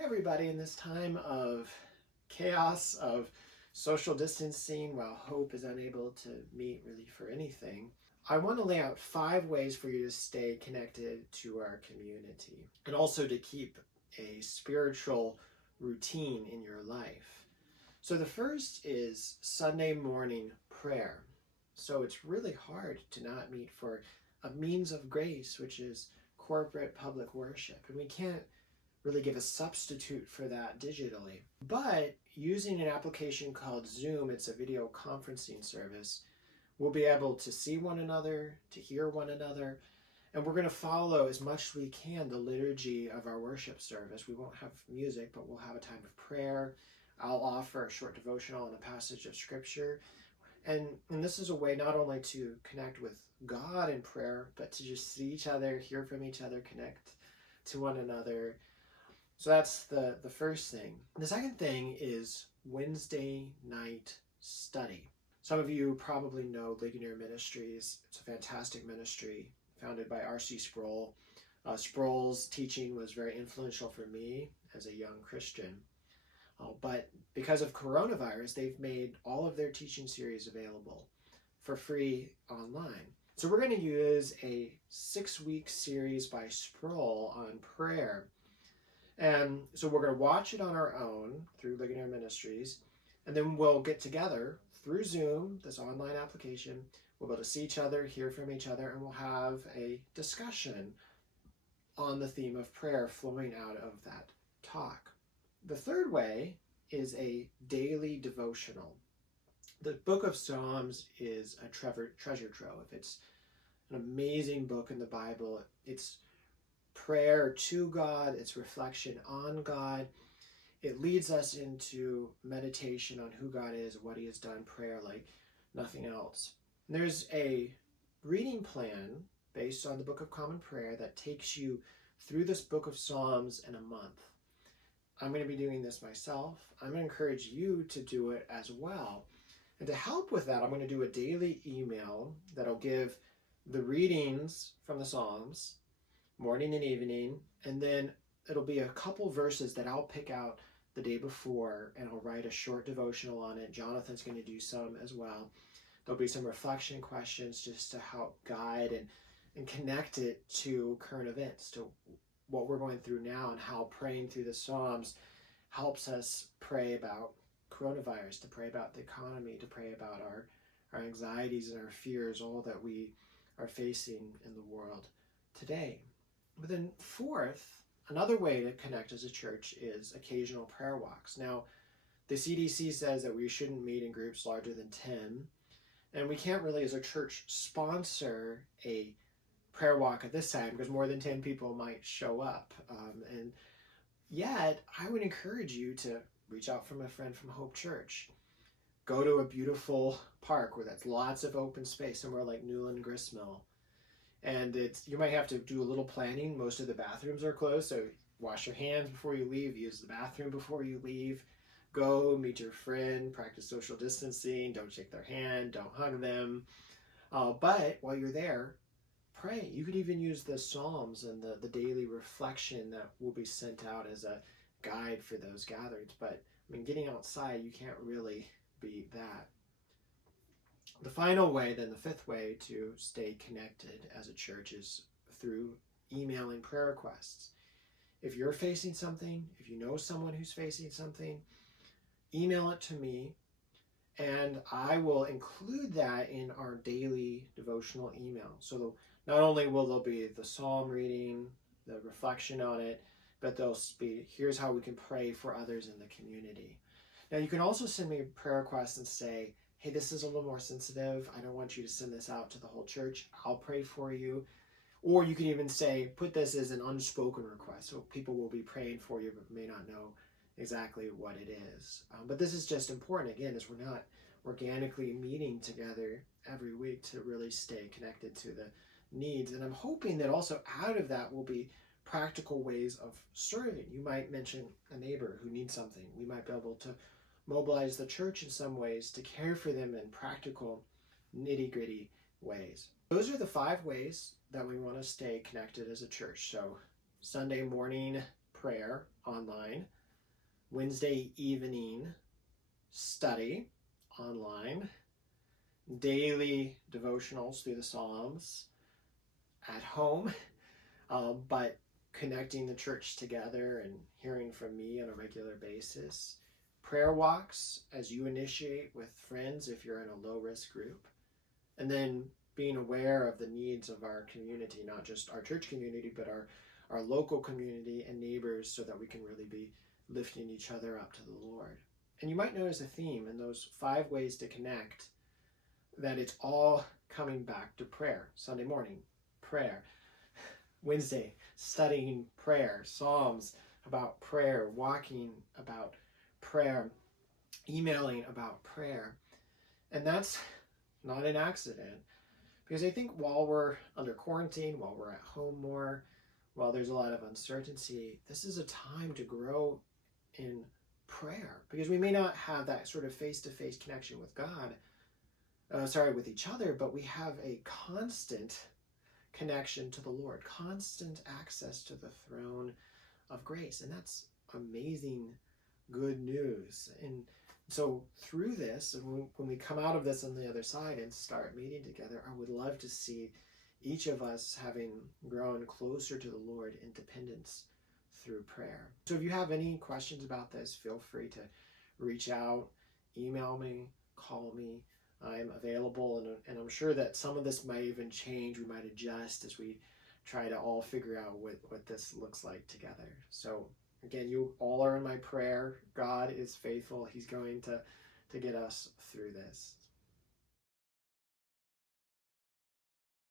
Hey everybody, in this time of chaos, of social distancing, while hope is unable to meet really for anything, I want to lay out 5 ways for you to stay connected to our community and also to keep a spiritual routine in your life. So the first is Sunday morning prayer. So it's really hard to not meet for a means of grace, which is corporate public worship. And we can't really give a substitute for that digitally. But using an application called Zoom, it's a video conferencing service, we'll be able to see one another, to hear one another, and we're going to follow as much as we can the liturgy of our worship service. We won't have music, but we'll have a time of prayer. I'll offer a short devotional on a passage of scripture. And this is a way not only to connect with God in prayer, but to just see each other, hear from each other, connect to one another. So that's the first thing. The second thing is Wednesday night study. Some of you probably know Ligonier Ministries. It's a fantastic ministry founded by R.C. Sproul. Sproul's teaching was very influential for me as a young Christian. But because of coronavirus, they've made all of their teaching series available for free online. So we're going to use a 6-week series by Sproul on prayer. And so we're going to watch it on our own through Ligonier Ministries, and then we'll get together through Zoom, this online application. We'll be able to see each other, hear from each other, and we'll have a discussion on the theme of prayer flowing out of that talk. The third way is a daily devotional. The book of Psalms is a treasure trove. It's an amazing book in the Bible. It's prayer to God, it's reflection on God. It leads us into meditation on who God is, what he has done, prayer like nothing else. And there's a reading plan based on the Book of Common Prayer that takes you through this book of Psalms in a month. I'm going to be doing this myself. I'm going to encourage you to do it as well. And to help with that, I'm going to do a daily email that'll give the readings from the Psalms, morning and evening, and then it'll be a couple verses that I'll pick out the day before, and I'll write a short devotional on it. Jonathan's going to do some as well. There'll be some reflection questions just to help guide and connect it to current events, to what we're going through now, and how praying through the Psalms helps us pray about coronavirus, to pray about the economy, to pray about our anxieties and our fears, all that we are facing in the world today. But then fourth, another way to connect as a church is occasional prayer walks. Now, the CDC says that we shouldn't meet in groups larger than 10, and we can't really as a church sponsor a prayer walk at this time because more than 10 people might show up. And yet, I would encourage you to reach out from a friend from Hope Church. Go to a beautiful park where that's lots of open space, somewhere like Newland Gristmill. And you might have to do a little planning. Most of the bathrooms are closed, so wash your hands before you leave, use the bathroom before you leave, go meet your friend, practice social distancing, don't shake their hand, don't hug them. But while you're there, pray. You could even use the Psalms and the daily reflection that will be sent out as a guide for those gatherings. But I mean, getting outside, you can't really beat that. The final way, then the fifth way to stay connected as a church is through emailing prayer requests. If you're facing something, if you know someone who's facing something, email it to me, and I will include that in our daily devotional email. So not only will there be the psalm reading, the reflection on it, but there'll be, here's how we can pray for others in the community. Now, you can also send me prayer requests and say, hey, this is a little more sensitive. I don't want you to send this out to the whole church. I'll pray for you. Or you can even say, put this as an unspoken request. So people will be praying for you, but may not know exactly what it is. But this is just important, again, as we're not organically meeting together every week to really stay connected to the needs. And I'm hoping that also out of that will be practical ways of serving. You might mention a neighbor who needs something. We might be able to mobilize the church in some ways to care for them in practical, nitty-gritty ways. Those are the 5 ways that we want to stay connected as a church. So Sunday morning prayer online, Wednesday evening study online, daily devotionals through the Psalms at home, but connecting the church together and hearing from me on a regular basis, prayer walks as you initiate with friends if you're in a low-risk group, and then being aware of the needs of our community, not just our church community, but our local community and neighbors, so that we can really be lifting each other up to the Lord. And you might notice a theme in those 5 ways to connect, that it's all coming back to prayer. Sunday morning, prayer. Wednesday, studying prayer. Psalms about prayer. Walking about prayer. Emailing about prayer. And that's not an accident, because I think while we're under quarantine, while we're at home more, while there's a lot of uncertainty, this is a time to grow in prayer, because we may not have that sort of face-to-face connection with God, with each other, but we have a constant connection to the Lord, constant access to the throne of grace. And that's amazing good news. And so through this, and when we come out of this on the other side and start meeting together, I would love to see each of us having grown closer to the Lord in dependence through prayer. So if you have any questions about this, feel free to reach out, email me, call me. I'm available, and I'm sure that some of this might even change. We might adjust as we try to all figure out what this looks like together. So again, you all are in my prayer. God is faithful. He's going to get us through this.